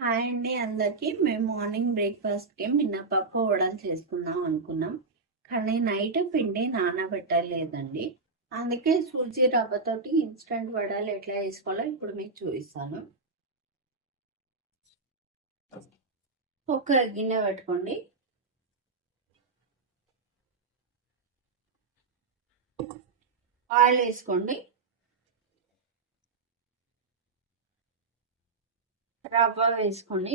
Hi అండి అందరికి. మేము మార్నింగ్ బ్రేక్ఫాస్ట్కి మినపప్పు వడలు చేసుకుందాం అనుకున్నాం, కానీ నైట్ పిండి నానబెట్టలేదండి. అందుకే సూజీ రవ్వతోటి ఇన్స్టెంట్ వడలు ఎట్లా వేసుకోవాలో ఇప్పుడు మీకు చూపిస్తాను. ఒక గిన్నె పెట్టుకోండి. ఆయిల్ వేసుకోండి. రవ్వ వేసుకోండి.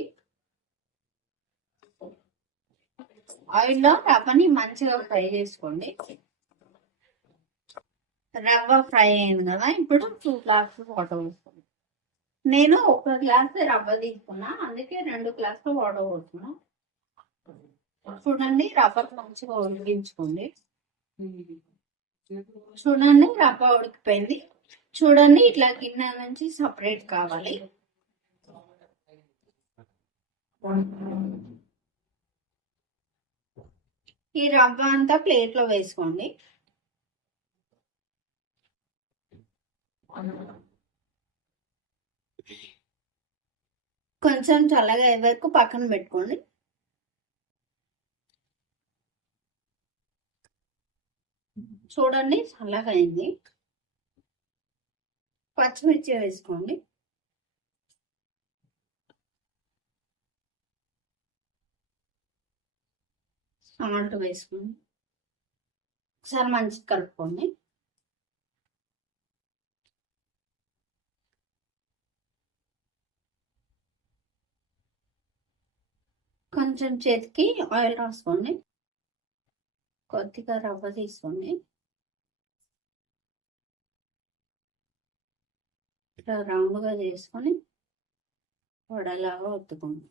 ఆయిల్లో రవ్వని మంచిగా ఫ్రై చేసుకోండి. రవ్వ ఫ్రై అయింది కదా, ఇప్పుడు 2 గ్లాసులు వాటర్ వేసుకోండి. నేను 1 గ్లాస్ రవ్వ తీసుకున్నా, అందుకే 2 గ్లాసులు వాటర్ పోస్తున్నా. చూడండి, రవ్వ మంచిగా ఉడికించుకోండి. చూడండి, రవ్వ ఉడికిపోయింది. చూడండి, ఇట్లా గిన్నె నుంచి సపరేట్ కావాలి. ఈ రవ్వ అంతా ప్లేట్ లో వేసుకోండి. కొంచెం చల్లగా అయ్యే వరకు పక్కన పెట్టుకోండి. చూడండి, చల్లగా అయింది. పచ్చిమిర్చి వేసుకోండి. సాల్ట్ వేసుకోండి. ఒకసారి మంచిగా కలుపుకోండి. కొంచెం చేతికి ఆయిల్ రాసుకోండి. కొద్దిగా రవ్వ తీసుకోండి. ఇట్లా రౌండ్గా చేసుకొని వడలాగా ఒత్తుకోండి.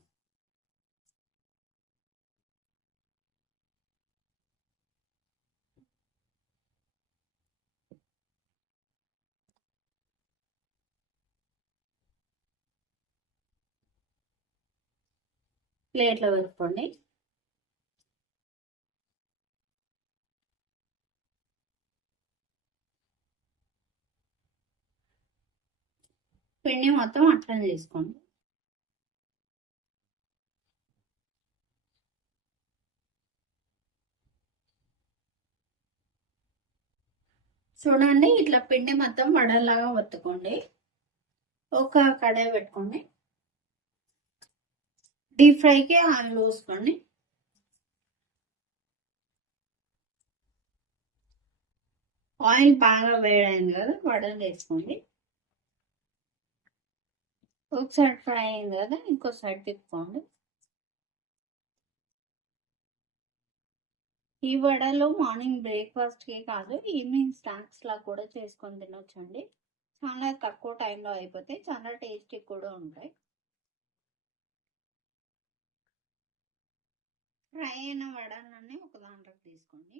ప్లేట్లో వేసుకోండి. పిండి మొత్తం అట్లా చేసుకోండి. చూడండి, ఇట్లా పిండి మొత్తం వడలాగా ఒత్తుకోండి. ఒక కడాయి పెట్టుకోండి. డీప్ ఫ్రైకి ఆయిల్ పోసుకోండి. ఆయిల్ బాగా వేడైంది కదా, వడలు వేసుకోండి. ఒక సైడ్ ఫ్రై అయింది కదా, ఇంకో సైడ్ తిప్పుకోండి. ఈ వడలు మార్నింగ్ బ్రేక్ఫాస్ట్కి కాదు, ఈవినింగ్ స్నాక్స్ లా కూడా చేసుకొని తినొచ్చండి. చాలా తక్కువ టైంలో అయిపోతే చాలా టేస్టీ కూడా ఉంటాయి. ఫ్రై అయిన వడలన్నీ ఒక దాంట్లోకి తీసుకోండి.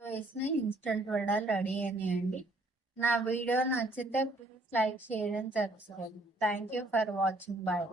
వేసిన ఇన్స్టెంట్ వడలు రెడీ అయినాయండి. నా వీడియో నచ్చితే please like, share and subscribe. Thank you for watching. Bye.